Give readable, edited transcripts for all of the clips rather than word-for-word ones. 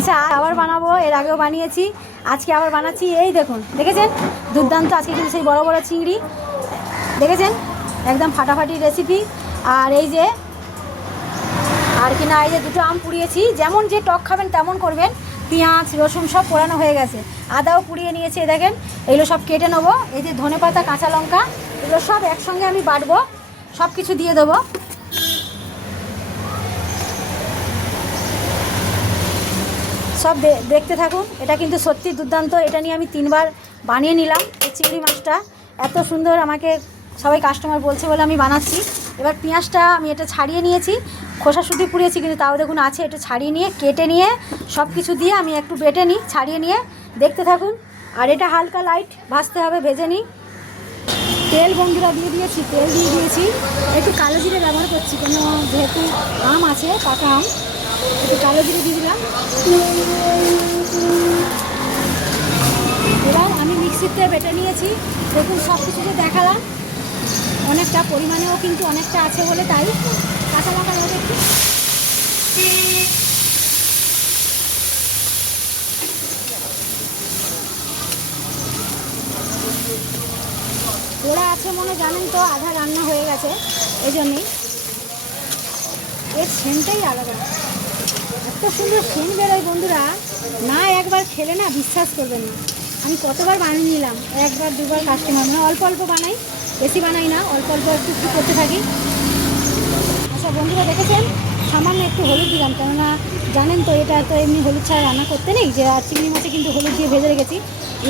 আচ্ছা আবার বানাবো, এর আগেও বানিয়েছি, আজকে আবার বানাচ্ছি। এই দেখুন, দেখেছেন দুর্দান্ত। আজকে কিন্তু সেই বড় বড় চিংড়ি, দেখেছেন একদম ফাটাফাটি রেসিপি। আর এই যে আর কি না, এই যে দুটো আম পুড়িয়েছি, যেমন যে টক খাবেন তেমন করবেন। পেঁয়াজ রসুন সব পোড়ানো হয়ে গেছে, আদাও পুড়িয়ে নিয়েছি। দেখেন এগুলো সব কেটে নেবো। এই যে ধনেপাতা কাঁচা লঙ্কা এগুলো সব একসঙ্গে আমি বাটবো, সব কিছু দিয়ে দেবো। সব দেখতে থাকুন। এটা কিন্তু সত্যি দুর্দান্ত। এটা নিয়ে আমি 3বার বানিয়ে নিলাম। এই চিংড়ি মাছটা এত সুন্দর আমাকে সবাই কাস্টমার বলছে বলে আমি বানাচ্ছি। এবার পেঁয়াজটা আমি এটা ছাড়িয়ে নিয়েছি, খোসা শুধু পুড়িয়েছি কিন্তু তাও দেখুন আছে। এটা ছাড়িয়ে নিয়ে কেটে নিয়ে সব কিছু দিয়ে আমি একটু বেটে নিই, ছাড়িয়ে নিয়ে দেখতে থাকুন। আর এটা হালকা লাইট ভাজতে হবে, ভেজে নিই। তেল বন্ধুরা দিয়ে দিয়েছি, তেল দিয়ে দিয়েছি। একটু কালো জিরে ব্যবহার করছি, কেন যেহেতু আম আছে, পাকা আম, একটু কালো জিরে দিয়ে দিলাম। এবার আমি মিক্সিতে বেটে নিয়েছি। দেখুন সব কিছু যে দেখালাম, অনেকটা পরিমাণেও কিন্তু অনেকটা আছে বলে তাই কাঁচা লঙ্কা দেবো একটু। ওরা আছে মনে জানেন তো, আধা রান্না হয়ে গেছে, এই জন্যেই। এর সেন্টটাই আলাদা, এত সুন্দর সেন্ট বেরোয় বন্ধুরা, না একবার খেলে না বিশ্বাস করবেন না। আমি কতবার বানিয়ে নিলাম, একবার দুবার কাস্টমার, মানে অল্প অল্প বানাই, বেশি বানাই না, অল্প অল্প একটু একটু করতে থাকি। আচ্ছা বন্ধুরা দেখেছেন, সামান্য একটু হলুদ দিলাম, কেননা জানেন তো এটা তো এমনি হলুদ ছাড়া রান্না করতে নেই, যে আর চিংড়ি মাছে কিন্তু হলুদ দিয়ে ভেজে রেখেছি।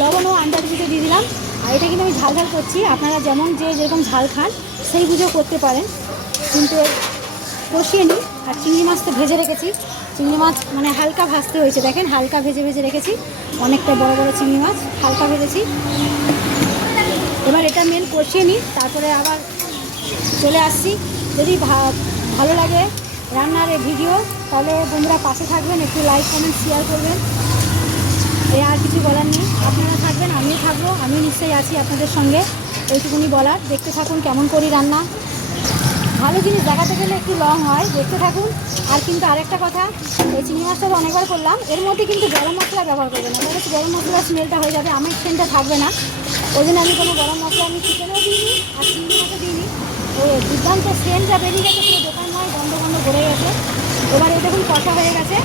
লবণও আন্দাজ বুঝে দিয়ে দিলাম। আর এটা কিন্তু আমি ঝাল ঝাল করছি, আপনারা যেমন যে যেরকম ঝাল খান সেই বুঝেও করতে পারেন, কিন্তু কষিয়ে নিই। আর চিংড়ি মাছ তো ভেজে রেখেছি, চিংড়ি মাছ মানে হালকা ভাজতে হয়েছে, দেখেন হালকা ভেজে ভেজে রেখেছি। অনেকটা বড় বড় চিংড়ি মাছ হালকা ভেজেছি। এবার এটা মেন কষিয়ে নিই, তারপরে আবার চলে আসছি। যদি ভালো লাগে রান্নার এই ভিডিও, তাহলে বন্ধুরা পাশে থাকবেন, একটু লাইক কমেন্ট শেয়ার করবেন। এ আর কিছু বলার নেই, আপনারা থাকবেন আমিও থাকবো, আমিও নিশ্চয়ই আছি আপনাদের সঙ্গে, এইটুকুনি বলার। দেখতে থাকুন কেমন করি রান্না। ভালো জিনিস দেখাতে গেলে একটু লং হয়, দেখতে থাকুন। আর কিন্তু আরেকটা কথা, এই চিংড়ি মাছটা তো অনেকবার করলাম, এর মধ্যে কিন্তু গরম মশলা ব্যবহার করবেন না, তাহলে গরম মশলার স্মেলটা হয়ে যাবে, আমার সেন্টটা থাকবে না। ওই জন্য আমি কোনো গরম মশলা আমি চিকেনেও দিইনি আর চিংড়ি মাছও দিইনি। ও দুর্দান্ত সেন্টটা বেরিয়ে গেছে, পুরো দোকান নয় গন্ধ গন্ধ ভরে গেছে। এবার এই দেখুন কষা হয়ে গেছে,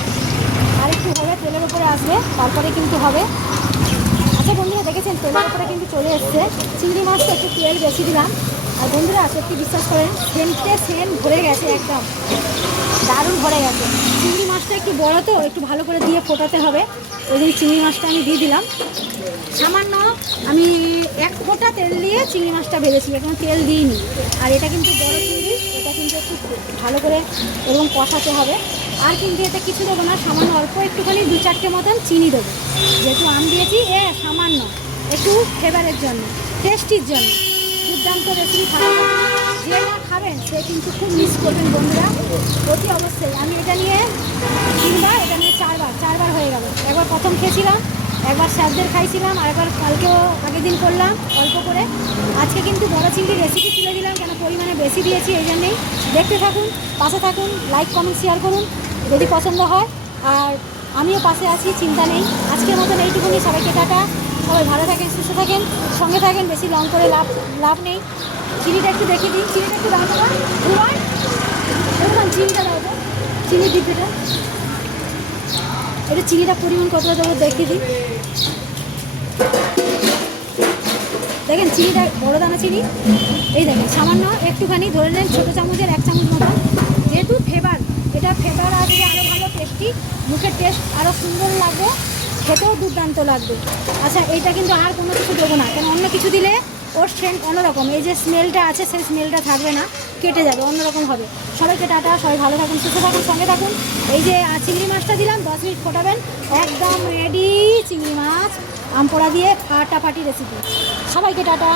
আর একটু হবে, তেলের উপরে আসবে, তারপরে কিন্তু হবে। আচ্ছা বন্ধুরা দেখেছেন তেলের উপরে কিন্তু চলে এসছে। চিংড়ি মাছটা একটু তেল বেশি দিলাম। আর বন্ধুরা সত্যি বিশ্বাস করেন, সেন্ট ভরে গেছে, একদম দারুণ ভরে গেছে। চিংড়ি মাছটা একটু বড় তো, একটু ভালো করে দিয়ে ফোটাতে হবে, ওই জন্য চিংড়ি মাছটা আমি দিয়ে দিলাম। সামান্য আমি 1 ফোঁটা তেল দিয়ে চিংড়ি মাছটা ভেজেছি, এখন তেল দিইনি। আর এটা কিন্তু বড় চিংড়ি, এটা কিন্তু একটু ভালো করে এরকম কষাতে হবে। আর কিন্তু এতে কিছু দেবো না, সামান্য অল্প একটুখানি 2-4টে মতন চিনি দেবো, যেহেতু আম দিয়েছি। সামান্য একটু ফ্লেভারের জন্য, টেস্টির জন্য। দুর্দান্ত রেসিপি, যে না খাবেন সে কিন্তু খুব মিস করবেন বন্ধুরা, অতি অবশ্যই। আমি এটা নিয়ে 3বার, এটা নিয়ে 4বার হয়ে গেল। একবার প্রথম খেয়েছিলাম, একবার স্যারদের খাইছিলাম, আর একবার কালকেও আগের দিন করলাম অল্প করে। আজকে কিন্তু বড় চিংড়ির রেসিপি তুলে দিলাম, কেন পরিমাণে বেশি দিয়েছি এই জন্যেই। দেখতে থাকুন, পাশে থাকুন, লাইক কমেন্ট শেয়ার করুন যদি পছন্দ হয়। আর আমিও পাশে আছি, চিন্তা নেই। আজকের মতন এইটুকুনি, সবাইকে টাটা। সবাই ভালো থাকেন, সুস্থ থাকেন, সঙ্গে থাকেন, বেশি লং করে লাভ নেই। চিনিটা একটু দেখিয়ে দিই, চিনিটা একটু দাও তো, দেখুন চিনিটা দাও তো, চিনি দিতে এটা চিনিটা পরিমাণ কতটা দেবো দেখিয়ে দিই। দেখেন চিনিটা বড় দানা চিনি, এই দেখেন সামান্য একটুখানি, ধরে নেন ছোটো চামচের 1 চামচ মতন। যেহেতু ফ্লেভার, এটা ফ্লেভার আসবে আরও ভালো, টেস্টি, মুখের টেস্ট আরও সুন্দর লাগবে, খেতেও দুর্দান্ত লাগবে। আচ্ছা এইটা কিন্তু আর কোনো কিছু দেবো না, কেন অন্য কিছু দিলে ওর সেন্ট অন্যরকম, এই যে স্মেলটা আছে সেই স্মেলটা থাকবে না, কেটে যাবে, অন্যরকম হবে। সবাইকে টাটা, সবাই ভালো থাকুন, সুস্থ থাকুন, সঙ্গে থাকুন। এই যে চিংড়ি মাছটা দিলাম, 10 মিনিট ফোটাবেন, একদম রেডি চিংড়ি মাছ আম পোড়া দিয়ে ফাটাফাটি রেসিপি। সবাইকে টাটা।